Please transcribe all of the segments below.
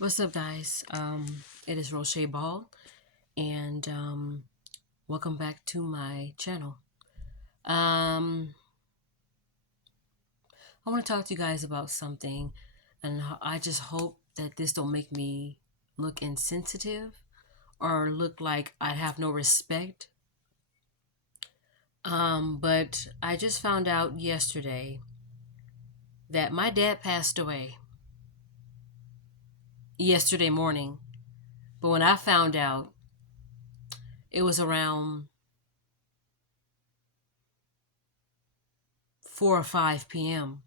What's up, guys? It is Roche Ball, and welcome back to my channel. Um, I want to talk to you guys about something, and I just hope that this don't make me look insensitive or look like I have no respect. But I just found out yesterday that my dad passed away yesterday morning. But when I found out, it was around 4 or 5 p.m.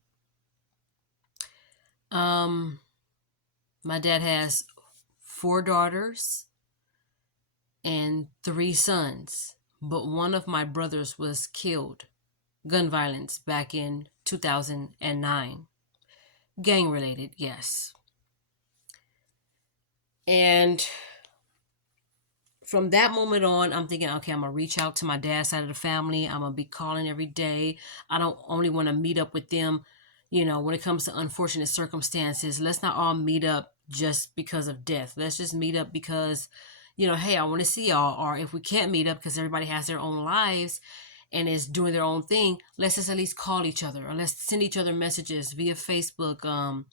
Um, my dad has four daughters and three sons, but one of my brothers was killed. Gun violence back in 2009. Gang related, yes. And from that moment on, I'm thinking, okay, I'm gonna reach out to my dad's side of the family. I'm gonna be calling every day. I don't only want to meet up with them, when it comes to unfortunate circumstances. Let's not all meet up just because of death. Let's just meet up because, hey, I want to see y'all. Or if we can't meet up because everybody has their own lives and is doing their own thing, let's just at least call each other or let's send each other messages via Facebook,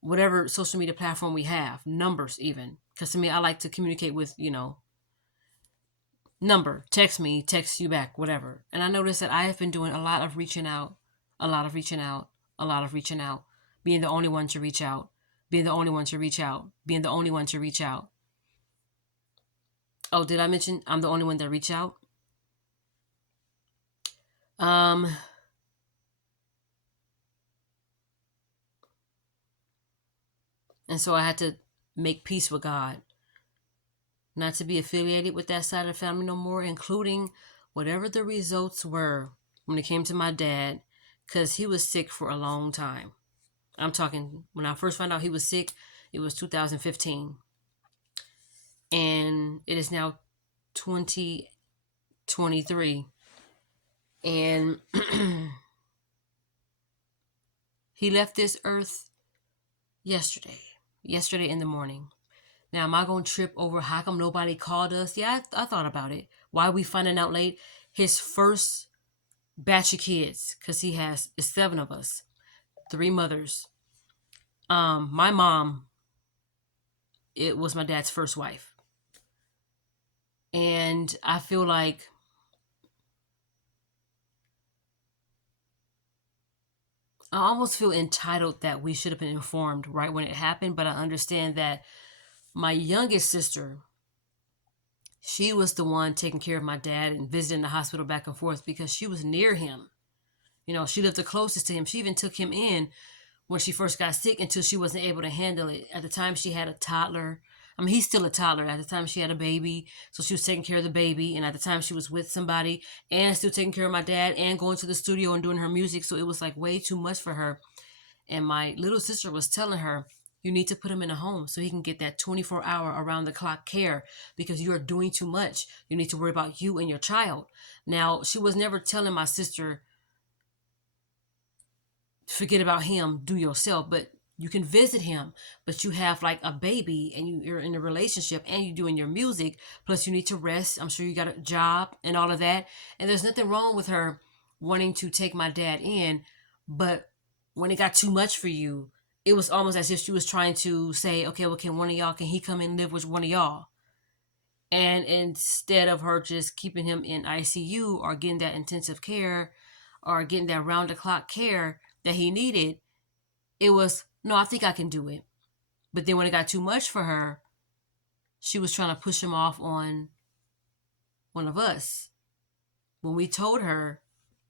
whatever social media platform we have, numbers even. Because to me, I like to communicate with, number, text me, text you back, whatever. And I noticed that I have been doing a lot of reaching out, a lot of reaching out, a lot of reaching out, being the only one to reach out, being the only one to reach out, being the only one to reach out. Oh, did I mention I'm the only one that reach out? Um, and so I had to make peace with God, not to be affiliated with that side of the family no more, including whatever the results were when it came to my dad, because he was sick for a long time. I'm talking when I first found out he was sick, it was 2015. And it is now 2023. And he left this earth yesterday, yesterday in the morning. Now, am I going to trip over how come nobody called us? Yeah, I thought about it. Why are we finding out late? His first batch of kids, because he has it's seven of us, three mothers. My mom, it was my dad's first wife. And I feel like I almost feel entitled that we should have been informed right when it happened, but I understand that my youngest sister, she was the one taking care of my dad and visiting the hospital back and forth because she was near him. She lived the closest to him. She even took him in when she first got sick until she wasn't able to handle it. At the time, she had a toddler. I mean, he's still a toddler. At the time, she had a baby. So she was taking care of the baby. And at the time, she was with somebody and still taking care of my dad and going to the studio and doing her music. So it was like way too much for her. And my little sister was telling her, you need to put him in a home so he can get that 24-hour around the clock care because you are doing too much. You need to worry about you and your child. Now, she was never telling my sister, forget about him, do yourself, but you can visit him, but you have like a baby and you're in a relationship and you're doing your music, plus you need to rest. I'm sure you got a job and all of that. And there's nothing wrong with her wanting to take my dad in, but when it got too much for you, it was almost as if she was trying to say, okay, well, can he come and live with one of y'all? And instead of her just keeping him in ICU or getting that intensive care or getting that round the clock care that he needed, it was, no, I think I can do it. But then when it got too much for her, she was trying to push him off on one of us. When we told her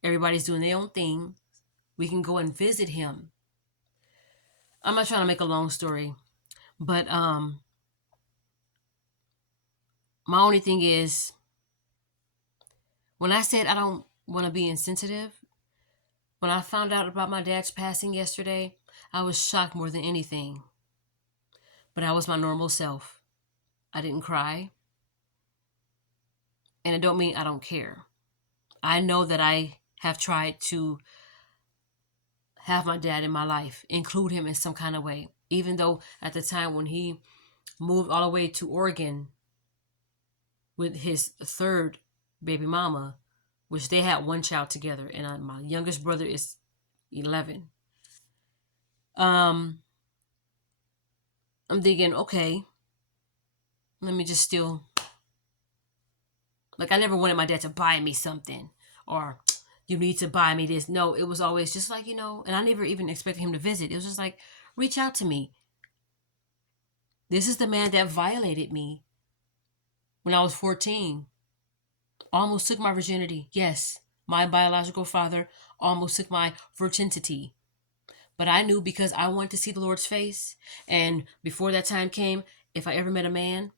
everybody's doing their own thing, we can go and visit him. I'm not trying to make a long story, but my only thing is when I said I don't want to be insensitive, when I found out about my dad's passing yesterday, I was shocked more than anything. But I was my normal self. I didn't cry. And I don't mean I don't care. I know that I have tried to have my dad in my life, include him in some kind of way. Even though at the time when he moved all the way to Oregon with his third baby mama, which they had one child together, and my youngest brother is 11. I'm thinking, okay, let me just still, like, I never wanted my dad to buy me something or you need to buy me this. No, it was always just like, and I never even expected him to visit. It was just like, reach out to me. This is the man that violated me when I was 14. Almost took my virginity. Yes, my biological father almost took my virginity. But I knew, because I wanted to see the Lord's face. And before that time came, if I ever met a man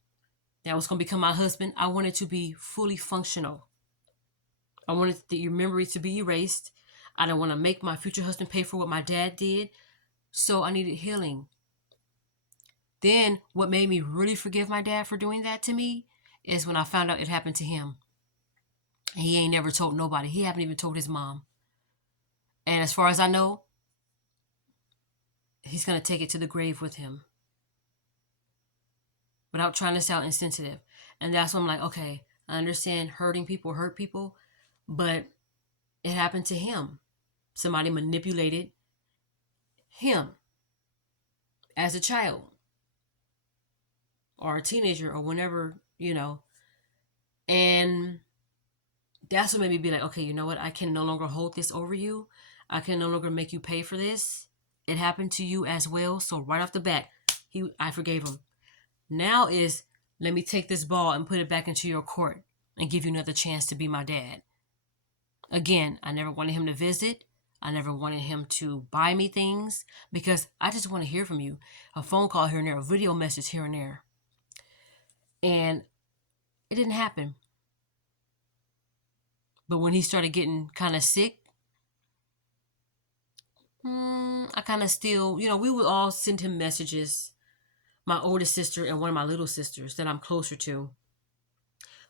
that was going to become my husband, I wanted to be fully functional. I wanted your memory to be erased. I don't want to make my future husband pay for what my dad did. So I needed healing. Then what made me really forgive my dad for doing that to me is when I found out it happened to him. And he ain't never told nobody. He haven't even told his mom. And as far as I know, he's going to take it to the grave with him without trying to sound insensitive. And that's when I'm like, okay, I understand hurting people hurt people, but it happened to him. Somebody manipulated him as a child or a teenager or whenever, and that's what made me be like, okay, you know what? I can no longer hold this over you. I can no longer make you pay for this. It happened to you as well. So right off the bat, I forgave him. Now is, let me take this ball and put it back into your court and give you another chance to be my dad. Again, I never wanted him to visit. I never wanted him to buy me things because I just want to hear from you. A phone call here and there, a video message here and there. And it didn't happen. But when he started getting kind of sick, I kind of still, we would all send him messages. My oldest sister and one of my little sisters that I'm closer to,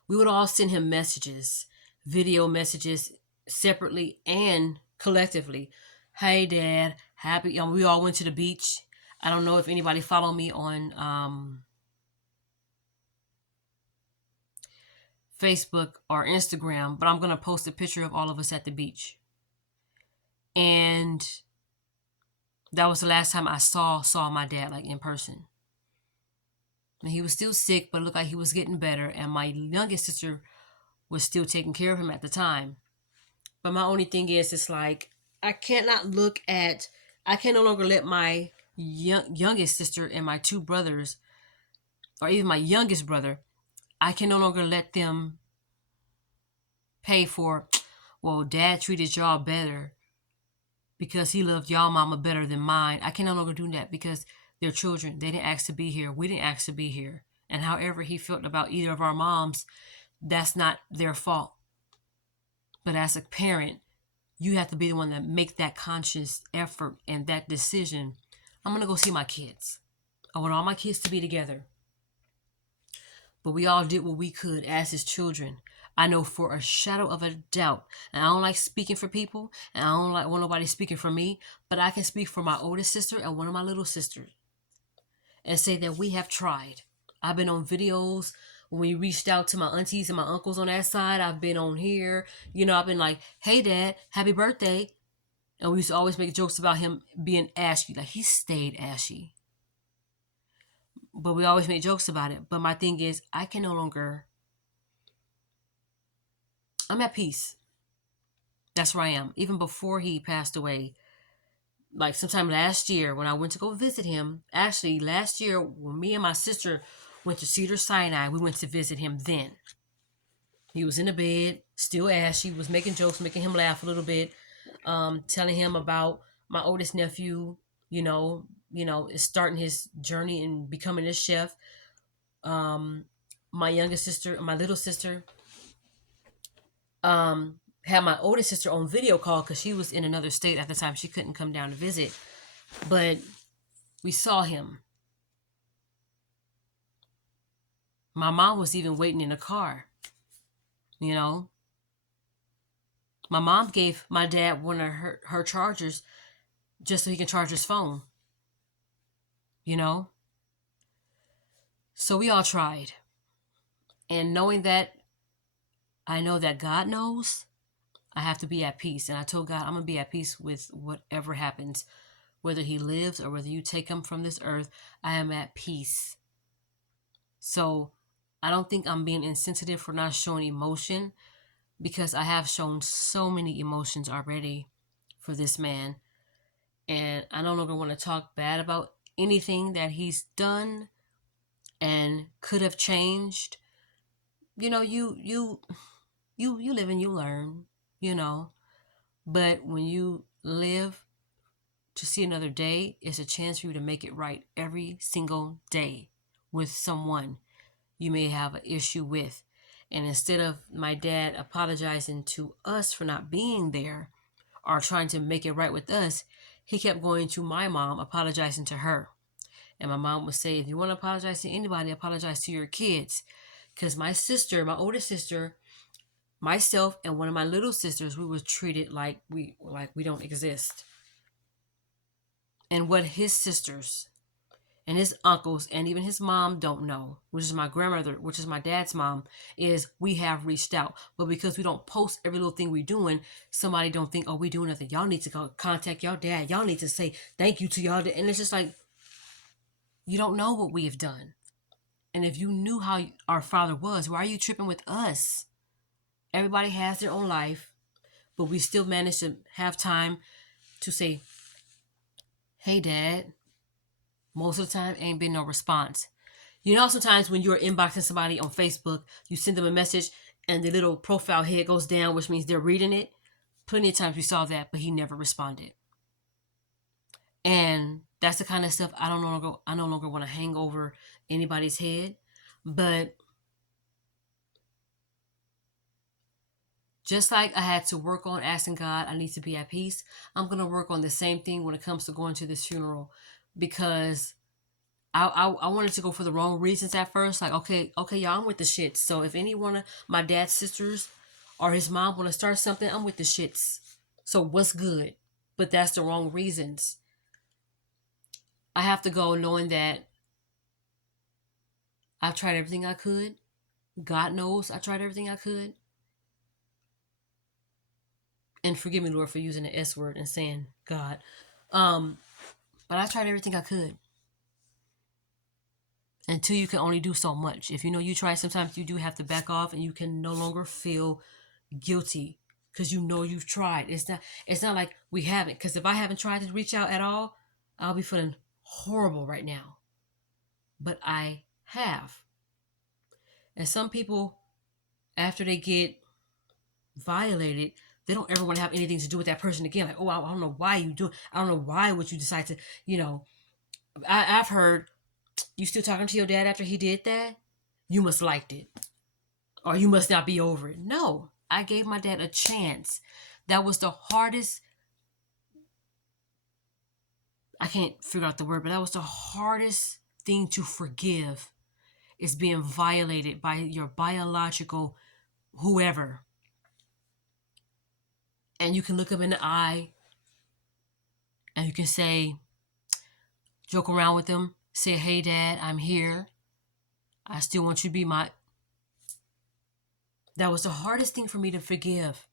we would all send him messages, video messages, separately and collectively. Hey, Dad, happy. We all went to the beach. I don't know if anybody followed me on Facebook or Instagram, but I'm going to post a picture of all of us at the beach. And that was the last time I saw my dad, like, in person. And he was still sick, but it looked like he was getting better. And my youngest sister was still taking care of him at the time. But my only thing is, it's like, I can no longer let my youngest sister and my two brothers, or even my youngest brother, I can no longer let them pay for, well, Dad treated y'all better because he loved y'all mama better than mine. I can no longer do that because they're children. They didn't ask to be here. We didn't ask to be here. And however he felt about either of our moms, that's not their fault. But as a parent, you have to be the one that makes that conscious effort and that decision. I'm going to go see my kids. I want all my kids to be together. But we all did what we could as his children. I know for a shadow of a doubt, and I don't like speaking for people, and I don't want nobody speaking for me, but I can speak for my oldest sister and one of my little sisters and say that we have tried. I've been on videos when we reached out to my aunties and my uncles on that side. I've been on here. I've been like, hey, Dad, happy birthday. And we used to always make jokes about him being ashy. Like, he stayed ashy. But we always make jokes about it. But my thing is, I can no longer... I'm at peace. That's where I am. Even before he passed away, like sometime last year when I went to go visit him, actually last year when me and my sister went to Cedars-Sinai, we went to visit him then. He was in the bed, still ashy, was making jokes, making him laugh a little bit, telling him about my oldest nephew, is starting his journey in becoming a chef. My youngest sister, my little sister, had my oldest sister on video call because she was in another state at the time. She couldn't come down to visit. But we saw him. My mom was even waiting in the car. My mom gave my dad one of her chargers just so he can charge his phone, you know? So we all tried. And knowing that I know that God knows, I have to be at peace. And I told God, I'm going to be at peace with whatever happens, whether he lives or whether you take him from this earth. I am at peace. So I don't think I'm being insensitive for not showing emotion, because I have shown so many emotions already for this man. And I no longer want to talk bad about anything that he's done and could have changed. You know, you live and you learn, you know. But when you live to see another day, it's a chance for you to make it right every single day with someone you may have an issue with. And instead of my dad apologizing to us for not being there or trying to make it right with us, he kept going to my mom, apologizing to her. And my mom would say, if you want to apologize to anybody, apologize to your kids. Because my sister, my older sister, myself, and one of my little sisters, we were treated like we don't exist. And what his sisters and his uncles and even his mom don't know, which is my grandmother, which is my dad's mom, is we have reached out. But because we don't post every little thing we're doing, somebody don't think, oh, we doing nothing. Y'all need to go contact y'all dad. Y'all need to say thank you to y'all dad. And it's just like, you don't know what we have done. And if you knew how our father was, why are you tripping with us? Everybody has their own life, but we still manage to have time to say, hey, Dad. Most of the time, ain't been no response. You know, sometimes when you're inboxing somebody on Facebook, you send them a message and the little profile head goes down, which means they're reading it. Plenty of times we saw that, but he never responded. And that's the kind of stuff I no longer want to hang over anybody's head. But just like I had to work on asking God, I need to be at peace, I'm going to work on the same thing when it comes to going to this funeral, because I wanted to go for the wrong reasons at first. Like, okay, y'all, I'm with the shits. So if any one of my dad's sisters or his mom want to start something, I'm with the shits. So what's good? But that's the wrong reasons. I have to go knowing that I've tried everything I could. God knows I tried everything I could. And forgive me, Lord, for using the S word and saying God. But I tried everything I could. Until you can only do so much. If you know you try, sometimes you do have to back off, and you can no longer feel guilty because you know you've tried. It's not like we haven't. Because if I haven't tried to reach out at all, I'll be feeling horrible right now. But I have. And some people, after they get violated, they don't ever want to have anything to do with that person again. Like, oh, I don't know why you do it. I don't know why would you decide to, I've heard, you still talking to your dad after he did that? You must liked it. Or you must not be over it. No, I gave my dad a chance. That was the hardest, I can't figure out the word, but that was the hardest thing to forgive, is being violated by your biological whoever. And you can look him in the eye and you can say, joke around with them, say, hey, Dad, I'm here. I still want you to be my... That was the hardest thing for me to forgive.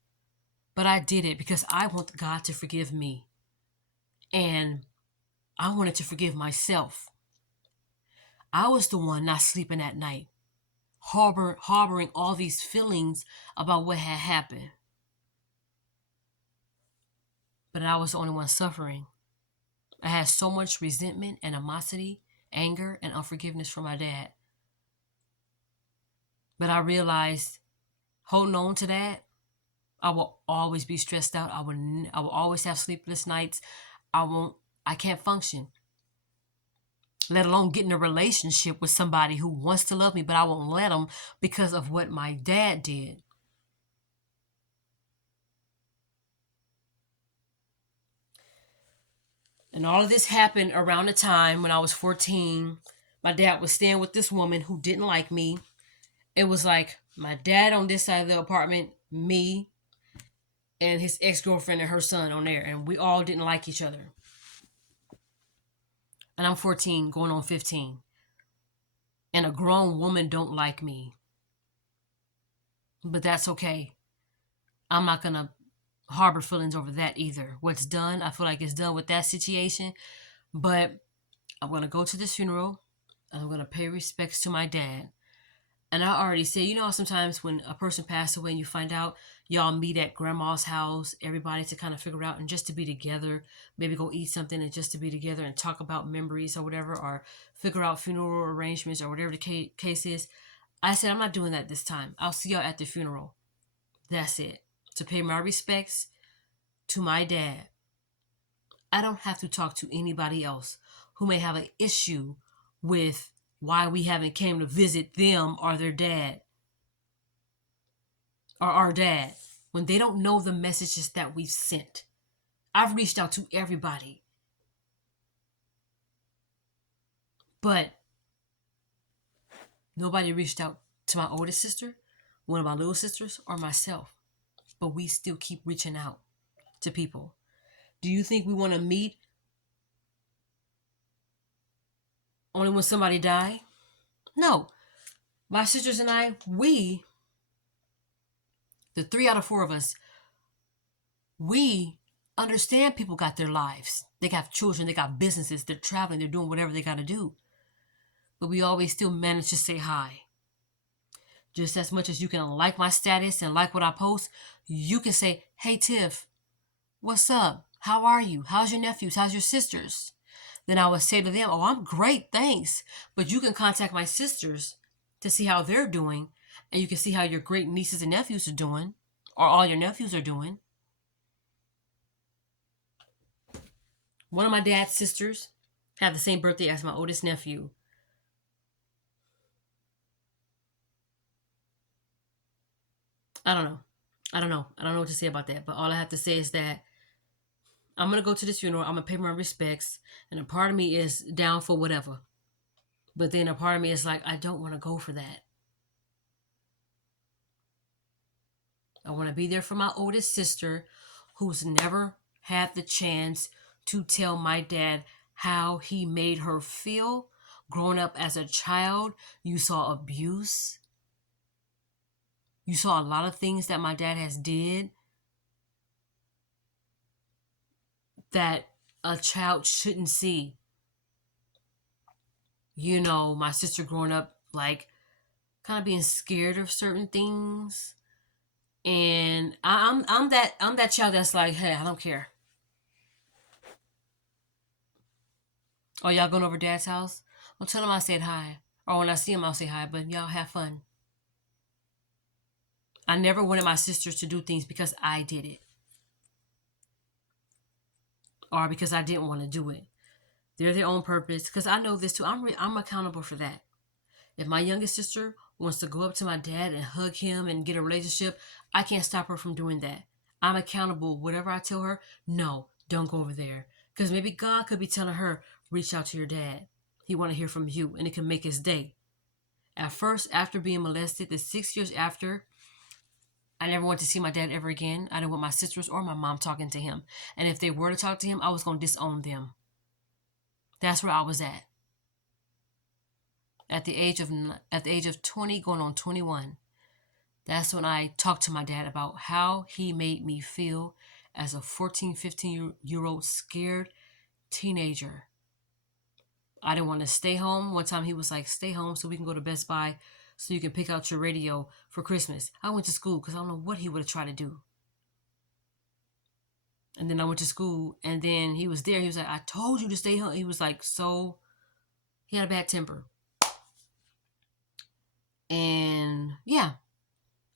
But I did it because I want God to forgive me. And I wanted to forgive myself. I was the one not sleeping at night, harboring all these feelings about what had happened. But I was the only one suffering. I had so much resentment, animosity, anger, and unforgiveness for my dad. But I realized, holding on to that, I will always be stressed out. I will always have sleepless nights. I can't function. Let alone get in a relationship with somebody who wants to love me, but I won't let them because of what my dad did. And all of this happened around the time when I was 14. My dad was staying with this woman who didn't like me. It was like my dad on this side of the apartment, me, and his ex-girlfriend and her son on there. And we all didn't like each other. and I'm 14 going on 15, and a grown woman don't like me. But that's okay. I'm not gonna harbor feelings over that either. What's done, I feel like it's done with that situation. But I'm gonna go to this funeral and I'm gonna pay respects to my dad. And I already said, you know, sometimes when a person passed away and you find out, y'all meet at grandma's house, everybody to kind of figure out and just to be together, maybe go eat something and just to be together and talk about memories or whatever, or figure out funeral arrangements or whatever the case is. I said, I'm not doing that this time. I'll see y'all at the funeral. That's it. To pay my respects to my dad. I don't have to talk to anybody else who may have an issue with why we haven't came to visit them or their dad or our dad when they don't know the messages that we've sent. I've reached out to everybody, but nobody reached out to my oldest sister, one of my little sisters, or myself. But we still keep reaching out to people. Do you think we want to meet only when somebody die? No. My sisters and I, the 3 out of 4 of us, we understand people got their lives. They got children, they got businesses, they're traveling, they're doing whatever they got to do. But we always still manage to say hi. Just as much as you can like my status and like what I post, you can say, hey, Tiff, what's up? How are you? How's your nephews? How's your sisters? Then I would say to them, oh, I'm great, thanks. But you can contact my sisters to see how they're doing, and you can see how your great nieces and nephews are doing, or all your nephews are doing. One of my dad's sisters had the same birthday as my oldest nephew. I don't know. I don't know what to say about that. But all I have to say is that I'm going to go to this funeral. I'm going to pay my respects. And a part of me is down for whatever. But then a part of me is like, I don't want to go for that. I want to be there for my oldest sister who's never had the chance to tell my dad how he made her feel. Growing up as a child, you saw abuse. You saw a lot of things that my dad has did that a child shouldn't see. You know, my sister growing up, like, kind of being scared of certain things. And I'm that child that's like, hey, I don't care. Oh, y'all going over dad's house? Well, tell him I said hi. Or when I see him, I'll say hi, but y'all have fun. I never wanted my sisters to do things because I did it. Or because I didn't want to do it. They're their own purpose. Because I know this too. I'm accountable for that. If my youngest sister wants to go up to my dad and hug him and get a relationship, I can't stop her from doing that. I'm accountable. Whatever I tell her, no, don't go over there. Because maybe God could be telling her, reach out to your dad. He want to hear from you, and it can make his day. At first, after being molested, the 6 years after, I never wanted to see my dad ever again. I didn't want my sisters or my mom talking to him. And if they were to talk to him, I was going to disown them. That's where I was at. At the age of 20, going on 21, that's when I talked to my dad about how he made me feel as a 14, 15-year-old scared teenager. I didn't want to stay home. One time he was like, stay home so we can go to Best Buy so you can pick out your radio for Christmas. I went to school because I don't know what he would have tried to do. And then I went to school, and then he was there. He was like, I told you to stay home. He was like, he had a bad temper. And yeah,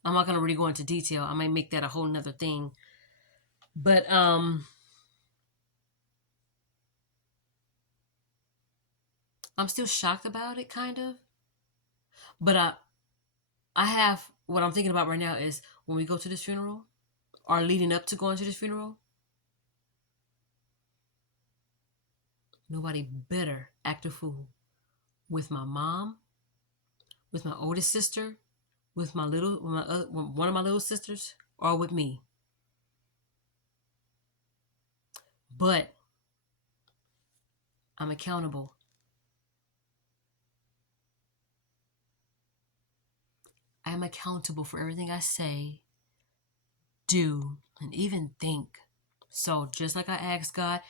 I'm not going to really go into detail. I might make that a whole nother thing. But I'm still shocked about it, kind of. But I have, what I'm thinking about right now is when we go to this funeral, or leading up to going to this funeral, nobody better act a fool with my mom, with my oldest sister, with one of my little sisters, or with me. But I'm accountable. I'm accountable for everything I say, do, and even think. So just like I asked God,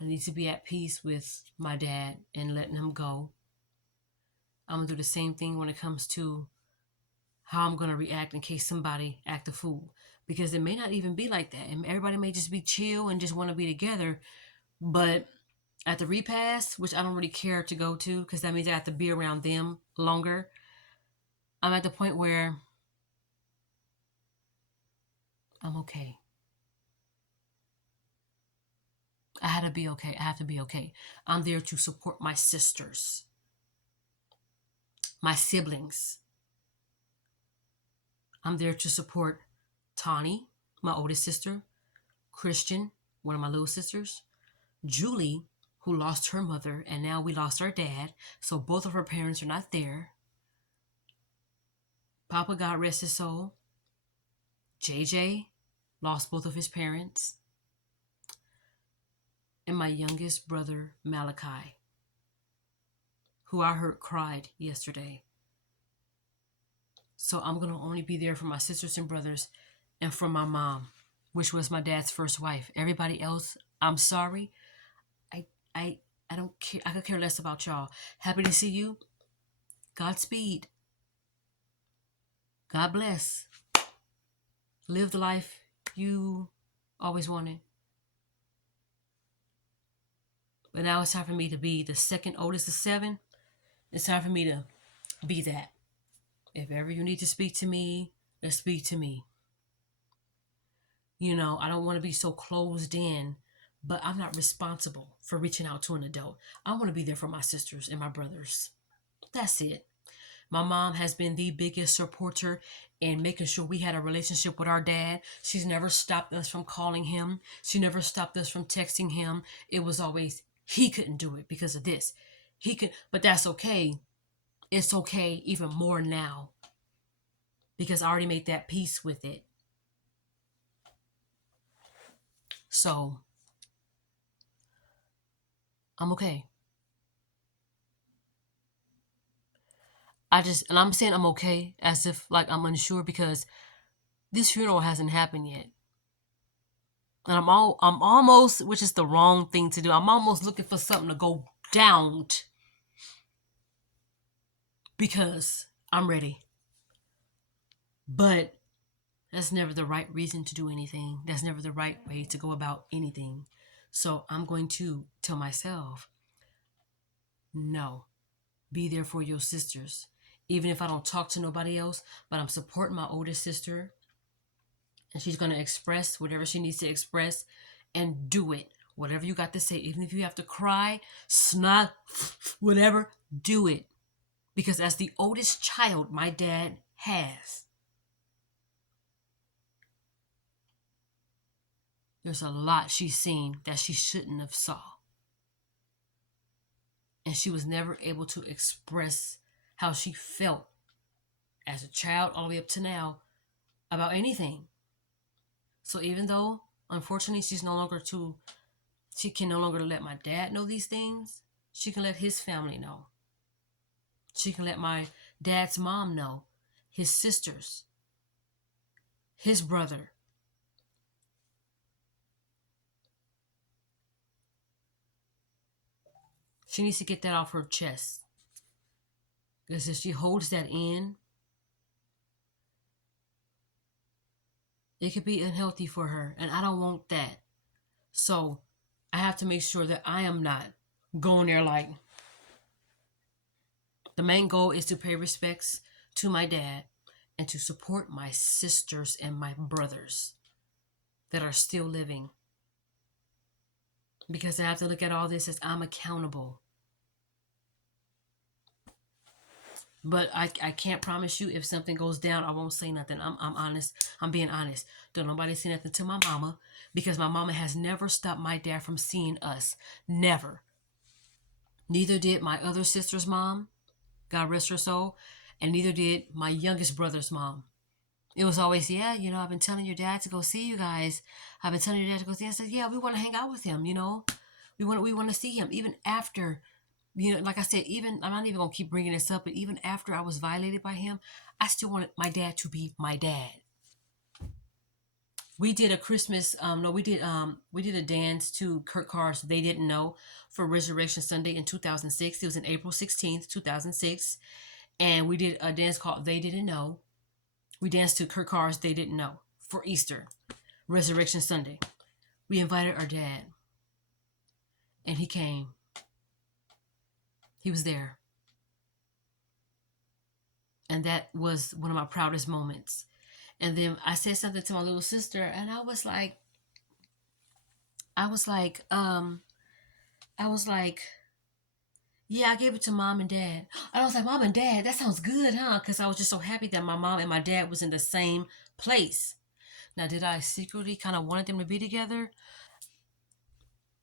I need to be at peace with my dad and letting him go. I'm gonna do the same thing when it comes to how I'm gonna react in case somebody act a fool. Because it may not even be like that. And everybody may just be chill and just want to be together. But at the repast, which I don't really care to go to because that means I have to be around them longer, I'm at the point where I'm okay. I had to be okay. I have to be okay. I'm there to support my sisters, my siblings. I'm there to support Tawny, my oldest sister, Christian, one of my little sisters, Julie, who lost her mother, and now we lost our dad, so both of her parents are not there. Papa, God rest his soul. JJ lost both of his parents. And my youngest brother, Malachi, who I heard cried yesterday. So I'm going to only be there for my sisters and brothers and for my mom, which was my dad's first wife. Everybody else, I'm sorry. I I I don't care. I could care less about y'all. Happy to see you. Godspeed. God bless. Live the life you always wanted. But now it's time for me to be the second oldest of 7. It's time for me to be that. If ever you need to speak to me, then speak to me. You know, I don't want to be so closed in, but I'm not responsible for reaching out to an adult. I want to be there for my sisters and my brothers. That's it. My mom has been the biggest supporter in making sure we had a relationship with our dad. She's never stopped us from calling him. She never stopped us from texting him. It was always, he couldn't do it because of this. He could, but that's okay. It's okay even more now because I already made that peace with it. So I'm okay. And I'm saying I'm okay as if like I'm unsure because this funeral hasn't happened yet. And I'm almost, which is the wrong thing to do. I'm almost looking for something to go down because I'm ready. But that's never the right reason to do anything. That's never the right way to go about anything. So I'm going to tell myself, no, be there for your sisters. Even if I don't talk to nobody else, but I'm supporting my oldest sister. And she's going to express whatever she needs to express and do it. Whatever you got to say, even if you have to cry, snot, whatever, do it. Because as the oldest child my dad has, there's a lot she's seen that she shouldn't have saw. And she was never able to express how she felt as a child all the way up to now about anything. So even though, unfortunately, she can no longer let my dad know these things, she can let his family know. She can let my dad's mom know, his sisters, his brother. She needs to get that off her chest. Because if she holds that in, it could be unhealthy for her. And I don't want that. So I have to make sure that I am not going there like, the main goal is to pay respects to my dad and to support my sisters and my brothers that are still living. Because I have to look at all this as I'm accountable. But I can't promise you if something goes down, I won't say nothing. I'm honest. I'm being honest. Don't nobody say nothing to my mama because my mama has never stopped my dad from seeing us. Never. Neither did my other sister's mom, God rest her soul, and neither did my youngest brother's mom. It was always, yeah, I've been telling your dad to go see you guys. I've been telling your dad to go see. I said, yeah, we want to hang out with him, We want to see him even after, like I said, even I'm not even gonna keep bringing this up, but even after I was violated by him, I still wanted my dad to be my dad. We did a Christmas, no, we did a dance to Kurt Carr's "They Didn't Know" for Resurrection Sunday in 2006. It was in April 16th, 2006, and we did a dance called "They Didn't Know." We danced to Kurt Carr's "They Didn't Know" for Easter, Resurrection Sunday. We invited our dad, and he came. He was there. And that was one of my proudest moments. And then I said something to my little sister, and I was like, I was like, yeah, I gave it to mom and dad. And I was like, mom and dad, that sounds good, huh? Because I was just so happy that my mom and my dad was in the same place. Now, did I secretly kind of wanted them to be together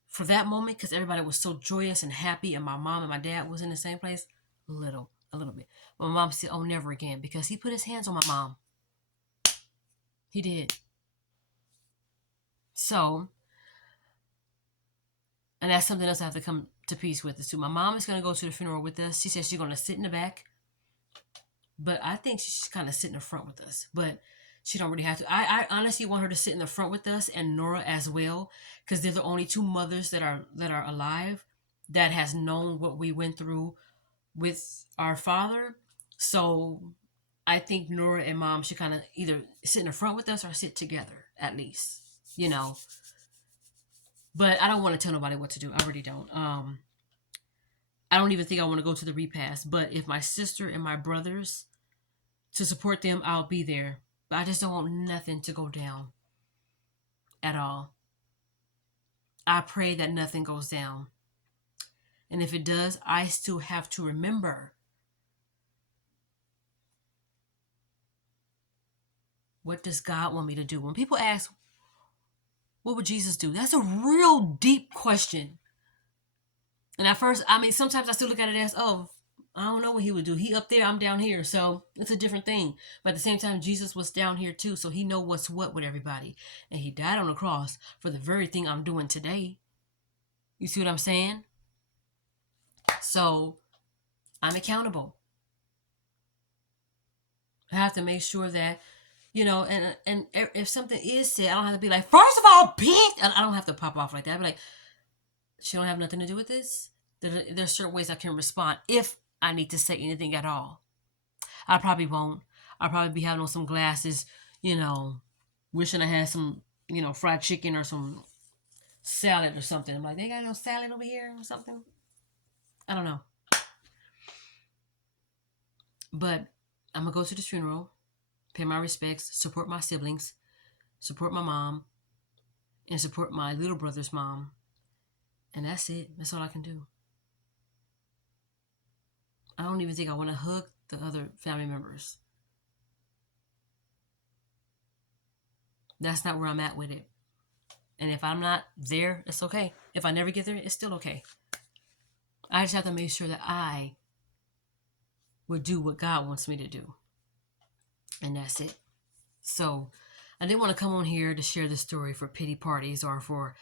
for that moment? Because everybody was so joyous and happy, and my mom and my dad was in the same place? A little bit. But my mom said, oh, never again, because he put his hands on my mom. He did. So, and that's something else I have to come to peace with. Too. My mom is going to go to the funeral with us. She says she's going to sit in the back, but I think she's kind of sit in the front with us. But she don't really have to. I honestly want her to sit in the front with us and Nora as well, because they're the only two mothers that are alive that has known what we went through with our father. So I think Nora and mom should kind of either sit in the front with us or sit together at least, you know. But I don't want to tell nobody what to do. I really don't. I don't even think I want to go to the repast. But if my sister and my brothers, to support them, I'll be there. But I just don't want nothing to go down at all. I pray that nothing goes down. And if it does, I still have to remember, what does God want me to do? When people ask, what would Jesus do? That's a real deep question. And at first, I mean, sometimes I still look at it as, oh, I don't know what he would do. He up there, I'm down here. So it's a different thing. But at the same time, Jesus was down here too. So he know what's what with everybody. And he died on the cross for the very thing I'm doing today. You see what I'm saying? So I'm accountable. I have to make sure that, and if something is said, I don't have to be like, first of all, bitch. I don't have to pop off like that. I'd be like, she don't have nothing to do with this. There's certain ways I can respond if I need to say anything at all. I probably won't. I'll probably be having on some glasses, wishing I had some, fried chicken or some salad or something. I'm like, they got no salad over here or something? I don't know. But I'm going to go to this funeral, pay my respects, support my siblings, support my mom, and support my little brother's mom. And that's it. That's all I can do. I don't even think I want to hug the other family members. That's not where I'm at with it. And if I'm not there, it's okay. If I never get there, it's still okay. I just have to make sure that I would do what God wants me to do. And that's it. So I didn't want to come on here to share this story for pity parties or for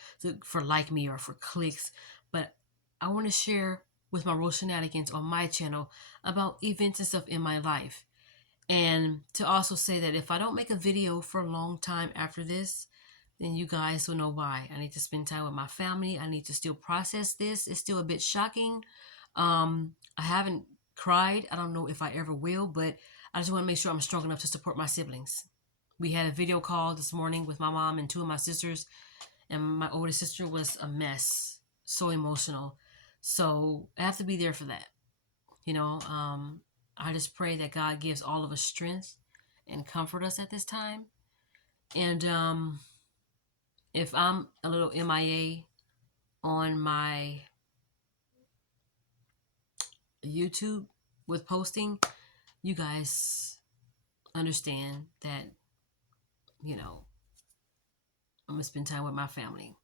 like me or for clicks, but I want to share with my Rose Shenanigans on my channel about events and stuff in my life. And to also say that if I don't make a video for a long time after this, then you guys will know why. I need to spend time with my family. I need to still process this. It's still a bit shocking. I haven't cried. I don't know if I ever will, but I just want to make sure I'm strong enough to support my siblings. We had a video call this morning with my mom and two of my sisters, and my oldest sister was a mess, so emotional. So I have to be there for that. I just pray that God gives all of us strength and comfort us at this time. And if I'm a little MIA on my YouTube with posting, you guys understand that, I'm going to spend time with my family.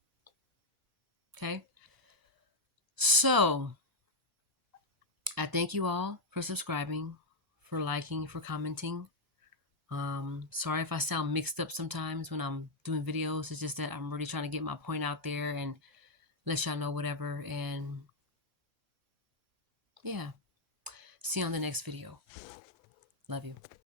Okay? So, I thank you all for subscribing, for liking, for commenting. Sorry if I sound mixed up sometimes when I'm doing videos. It's just that I'm really trying to get my point out there, and let y'all know whatever. And yeah, see you on the next video. Love you.